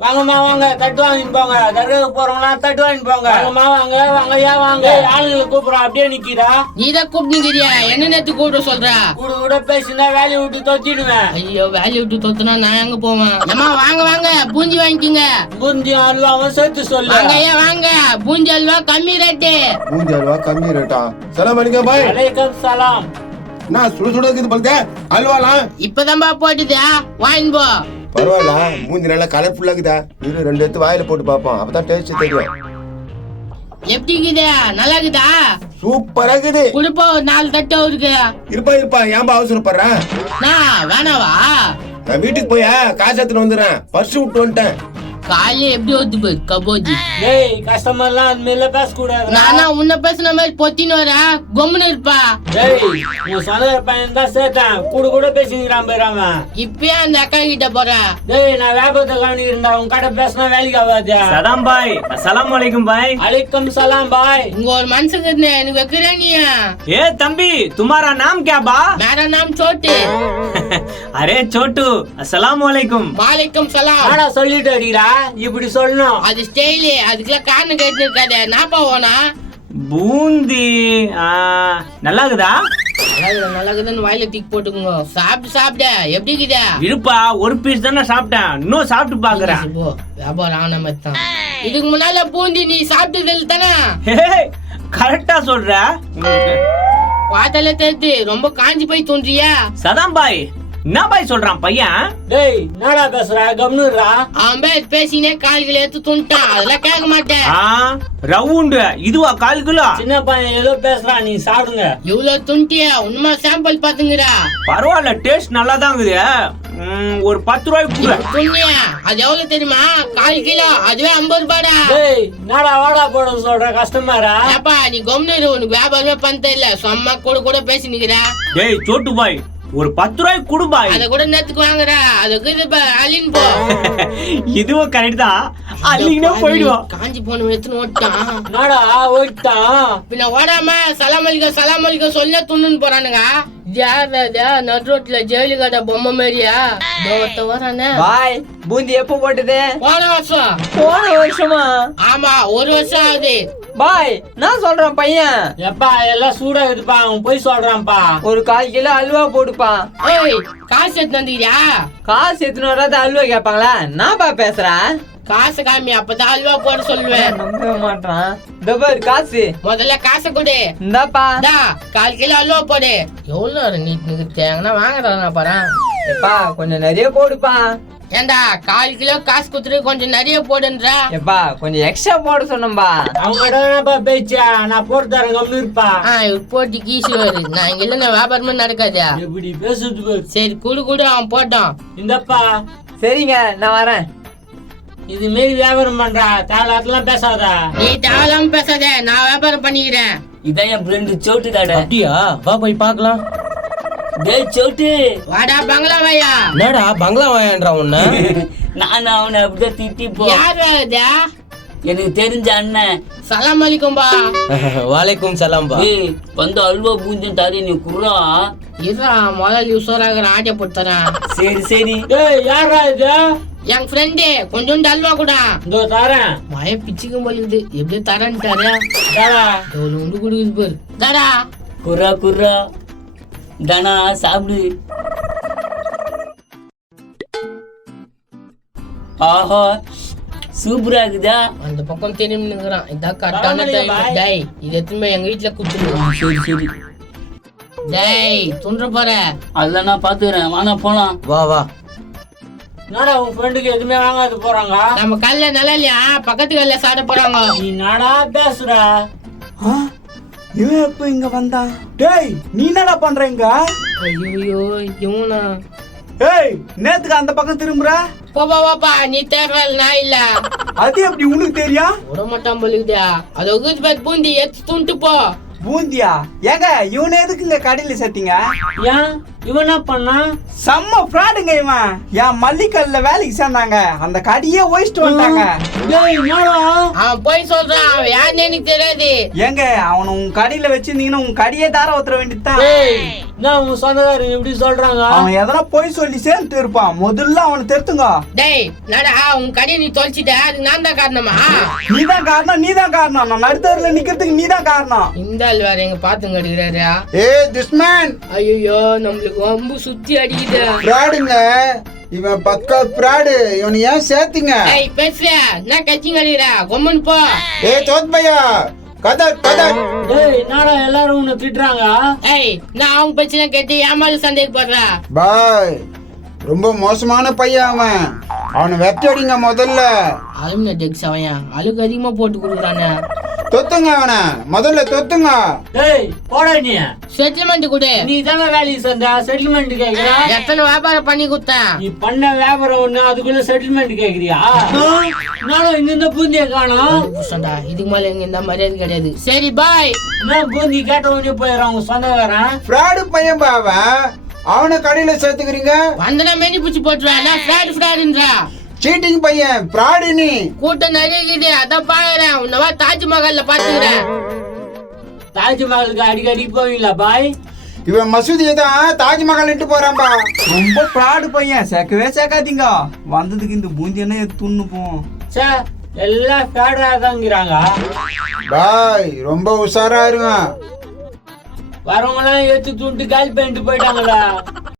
வாங்கம்மா வாங்க, தட்டு வாங்கிட்டு போங்க. தர்காவுக்கு போறவங்களா தட்டு வாங்கிட்டு போங்க. வாங்கம்மா வாங்க, வாங்கய்யா வாங்க. ஆளுங்களை கூப்பிடுறோம், அப்படியே நிக்கிறா. நீதான் கூப்பிட்டுக்கிறியா? என்ன நேத்து கூப்பிட சொல்ற? கூட பேசினா வேலையை விட்டு தொத்திடுவேன். ஐயோ, வேலையை விட்டு தொத்துனா நான் எங்க போவேன்? அம்மா வாங்க வாங்க, பூஞ்சி வாங்கிக்கங்க. பூந்தி அல்வாவும் சேர்த்து சொல்லு. வாங்க ஐயா வாங்க, பூஞ்சி அல்வா கம்மி ரேட்டு. பூந்தி அல்வா கம்மி ரேட்டா? சலாம் அலைக்கும் பாய். அலைக்கும் சலாம். நான் சுட சுட இருக்குது பல்தே அல்வாலாம் இப்பதான்பா போட்டுதா, வாங்கிட்டு போ. பரவாயில்ல, மூஞ்சி நல்லா கலர்ஃபுல்லா இருக்குதா? இரு, 2 எடுத்து வாயில போட்டு பாப்போம், அப்பதான் டேஸ்ட் தெரியும். எப்படி இருக்குது? நல்லா இருக்குதா? சூப்பரா இருக்குது. குடுப்போ 4 தட்டு இருக்கு. இருப்பா ஏன்பா அவசரப்படுற? நான் வேணாவா? நான் வீட்டுக்கு போய் காசு எடுத்துட்டு வந்துடுறேன். பர்ஸ் விட்டு வந்துட்டேன். காலையில எப்படி ஒத்து போய் கபோஜி. டேய், கஸ்டமர்லாம் அந்த மாதிரிலாம் பேசக்கூடாது. நானா உன்ன பேசுன மாதிரி பொத்தின்னு வர, கொம்முன்னு இருப்பா. டேய், உன் சொந்த பையன் தான் சேர்த்தேன். கூட பேசிக்கிறான் பேராம. இப்பயே அந்த அக்கா கிட்ட போறேன். டேய், நான் வியாபாரத்தை காணிக்கிறேன்டா. உன் கடை பேசினா வேலைக்கு ஆகாது. சலாம் பாய். அஸ்ஸலாமு அலைக்கும் பாய். அலைக்கும் சலாம் பாய். இங்க ஒரு மனுஷங்க இருந்தே, எனக்கு வைக்கிறா நீ? ए तंबी, तुम्हारा नाम क्या बा? மேரா நாம் சோட்டு. अरे छोटू, अस्सलामु अलैकुम. வாலைக்கும் சலாம். ஆனா சொல்லிட்டு அடிக்கிறா, இப்படி சொல்லணும். அது ஸ்டைலு, அதுக்கெல்லாம் காரணம் கேட்டு இருக்காது. நாப்பா ஓனா बूंदी நல்லா இருக்குதா? நல்லதுன்னு வாயில தூக்கி போட்டுக்கோங்க. சாப்பிட எப்படி இருக்குதா? இருப்பா, ஒரு பீஸ் தானே சாப்பிட்டேன், இன்னும் சாப்பிட்டு பாக்குறேன். போ, வியாபாரம் ஆன மாதிரி தான். இதுக்கு முன்னால பூந்தி நீ சாப்பிட்டது தானே? கரெக்டா சொல்ற. பார்த்தாலே தெரியுது, ரொம்ப காஞ்சி போய் தோன்றியா? சதாம் பாய், என்ன பாய் சொல்றான் பையன்? டேய், என்னடா பேசுற? கம்னுறா. அவன் பேசினே கால்களை எடுத்து துண்டான், அதெல்லாம் கேட்க மாட்டேன். ரவுண்டு இதுவா 4 கிலோ? சின்ன பையன் ஏதோ பேசுறான், நீ சாப்பிடுங்க. இவ்வளவு துண்டியா? உண்மை சாம்பிள் பாத்துங்கடா. பரவாயில்ல, டேஸ்ட் நல்லா தான் இருக்குது. ஒரு 10 ரூபாய்க்கு கூட. துண்ணியா? அது எவ்வளவு தெரியுமா? 1/4 கிலோ, அதுவே 50 ரூபாடா. டேய், என்னடா வாடா போட சொல்ற கஸ்டமரா? ஏப்பா நீ கொம்னு, உனக்கு வியாபாரமே பண்ண இல்ல, சும்மா கூட பேசி நிக்கிற. டேய் சோட்டு பாய், ஒரு 10 ரூபாய்க்கு கொடு பாய். அத கூட நேத்துக்கு வாங்குறா, அதுக்கு அலின் போ. இதுவும் கரெக்ட் தான், அள்ளிங்கனே போய்டுவோம். காஞ்சி போன எடுத்துன்னு ஓட்டான். என்னடா ஓட்டான்? பின்ன ஓடாம சலாம் அலைக்கும் சொல்ல துண்ணுன்னு போறானுங்க. நடு ரோட்ல ஜெயிலுகாட பொம்மை மாதிரியா வரானே. பாய், பூந்தி எப்போ போட்டது? போன வருஷம். போன வருஷமா? ஆமா, 1 வருஷம் ஆகுது. பாய், நான் சொல்றேன் பையன். எப்பா எல்லாம் சூடா இருக்குப்பா, அவன் போய் சொல்றான்ப்பா. ஒரு 1/4 கிலோ அல்வா போடுப்பா. ஏய், காசு எடுத்து வந்துக்கிறியா? காசு எத்தனை வராது அல்வா கேட்பாங்களா? நான்ப்பா பேசுறேன். காசு காமி, அப்பதான் அல்வா போட சொல்லுவேன். நம்ப மாட்டான். இந்த பாரு காசு. முதல்ல காசை கொடு. இந்தாப்பா. 1/4 கிலோ அல்வா போடு. எவ்வளவு நீட் தேங்கன்னா வாங்குறா பாரு. எப்பா கொஞ்சம் நிறைய போடுப்பா. ஏண்டா 1/4 கிலோ காசு குடுத்துட்டு கொஞ்சம் நிறைய போடுன்றா? எப்பா கொஞ்சம் எக்ஸ்ட்ரா போட சொன்னம்பா. அவங்க பேச்சா, நான் போட்டு தரேன், கம்னு இருப்பா. போட்டி கீசுவாரு. நான் இங்க இல்ல, வியாபாரமே நடக்காது. எப்படி பேசுறது? சரி குடு அவன் போட்டான். இந்தப்பா, சரிங்க, நான் வரேன். இது மாரி வியாபாரம் பண்றா, தேவையில்லாம் பேசாதா. நீ தேவையில்லாம பேசாத, நான் வியாபாரம் பண்ணிக்கிறேன். இதான் என் ஃப்ரெண்டு சோட்டு கடை. அப்படியா? வா போய் பார்க்கலாம். டேய் சோட்டு, வாடா பங்களா வாயா. என்னடா பங்களா வாயான்றா உன்ன? நான் அவனை அப்படிதான் திட்டி போ. யார் வேறதா? எனக்கு தெரிஞ்ச அண்ணன். சலாம் அலைக்கும்பா. வாலைக்கும் சலாம் பா. ஏய், வந்து அல்வா பூஞ்சும் தரேன், நீ குர்றா. இதுதான் முதல்ல யூஸராக ஆட்டை போட்டு தரேன். சரி. டேய், யாரா இது? என் ஃப்ரெண்டு கொஞ்சோண்டு அல்வா கூட. இதோ தரேன். மய பிச்சுக்கும் போலுது, எப்படி தரேன்ட்டாரு. தாடா. எவ்வளவு உண்டு குடுக்குது பாரு. தாடா குர்ரா தானா, சாப்பிடு. ஆஹா, சூப்பரா இருக்குதா? அந்த பக்கம் திரும்பி நிக்கிறான். இதான் கரெக்டான டைம். டேய், இது எத்தனை எங்க வீட்டுல குத்துரு. சரி. டேய், துன்ற போற. அதெல்லாம் நான் பாத்துக்கிறேன், வாங்க போலாம். வா வா. என்னடா உன் ஃப்ரெண்டுக்கு எதுவுமே வாங்காது போறாங்க? நம்ம கல்ல நல்லா இல்லையா, பக்கத்து கல்ல சாப்பிட போறாங்க. நீ என்னடா பேசுற? இவன் எப்ப இங்க வந்தான்? டேய், நீ என்னடா பண்ற இங்க? ஐயோ இவனா? ஏய், நேத்துக்கு அந்த பக்கம் திரும்புற? போப்பா, நீ தேர்தல் நான் இல்ல. அது எப்படி உனக்கு தெரியும்? விட மாட்டான் போலுக்குதா. அது உகுது பார், பூந்தி எடுத்து துண்டு போ. பூந்தியா? ஏங்க, இவனை எதுக்கு இங்க கடையில சேர்த்தீங்க? ஏன் இவன் என்ன பண்ணா? செம்ம ஃப்ராடுங்க இவன். என் மல்லிகல்ல வேலைக்கு சேர்ந்தாங்க, அந்த கடையே ஒழிச்சிட்டு வந்துட்டாங்க. டேய் என்னடா? அவன் போய் சொல்றான், அவன் யாருன்னு எனக்கு தெரியாது. ஏங்க அவனை உங்க கடையில வச்சிருந்தீங்கன்னா உங்க கடையே தார ஊத்துற வேண்டியதுதான். டேய் நான் உங்க சொந்தக்காரங்க இப்படி சொல்றாங்க. அவன் எதனா போய் சொல்லி சேர்ந்து இருப்பான். முதல்ல அவனை தெரித்துங்க. டேய் நடா, உன் கடையை நீ தொலைச்சிட்ட, அதுக்கு நான் தான் காரணமா? நீதான் காரணம். நான் நடுத்தருல நிக்கிறதுக்கு நீதான் காரணம். இந்த ஆள் வேற எங்க பாத்துங்க அடிக்கிறாரா? ஏய் துஷ்மன், ஐயோ நம்மளுக்கு ரொம்ப சுத்தி அடிக்குது. ஃப்ராடுங்க இவன், பக்கா ஃப்ராடு. இவனை ஏன் சேர்த்தீங்க? ஏய் பேசுற, என்ன கட்சிங்க அடிக்கிறா? கொம்மன் போ. ஏய் தோத் பையா, கதை. டேய் என்னடா எல்லாரும் உன்னை திட்டுறாங்க? ஏய் நான் அவங்க பிரச்சனை கேட்டு ஏமாறு சந்தேகப்படுறா? பாய், ரொம்ப மோசமான பையன் அவன். அவனை வெட்டடிங்க முதல்ல. அலுமினிய டெக்ஸ் அவன் அழுக்கு அதிகமா போட்டு கொடுக்குறானே. தொத்துங்க அவனை முதல்ல, தொத்துங்க. டேய் போடா நீ. செட்டில்மெண்ட் கொடு. நீ தானே வேலைக்கு சேர்ந்த, செட்டில்மெண்ட் கேக்குற? எத்தனை வியாபாரம் பண்ணி கொடுத்தேன். நீ பண்ண வியாபாரம் ஒண்ணு, அதுக்குள்ள செட்டில்மெண்ட் கேக்குறியா? நானும் இங்க பூந்திய காணோம். புருஷன்டா, இதுக்கு மேல எங்க இந்த மரியாதை கிடையாது. சரி பாய். நான் பூந்தி கேட்ட உடனே போயிடறான் உங்க சொந்தக்காரன். ஃப்ராடு பையன் பா அவன். அவனை கடையில சேர்த்துக்கிறீங்க. வந்தனா மெனி பிடிச்சி போட்டுருவேன். நான் ஃப்ராடுன்றா. சீட்டிங் பையன், ஃப்ராடு நீ. கூட்டம் நிறைய இருக்குது, அதான் பாக்குறேன். உன்னவா தாஜ்மஹால்ல பாத்துக்கிறேன். தாஜ்மஹாலுக்கு அடிக்கடி போவீங்களா பாய்? இவன் மசூதியை தான் தாஜ்மஹால் இட்டு போறான்பா. ரொம்ப ஃப்ராடு பையன், சேர்க்கவே சேர்க்காதீங்க. வந்ததுக்கு இந்த பூந்தி என்ன துண்ணு போவோம். சே எல்லாம் ஃபேடாதாங்கிறாங்க. பாய் ரொம்ப உஷாரா இருங்க. வரவங்களாம் எடுத்து துண்டு கால் பண்ணிட்டு போயிட்டாங்களா?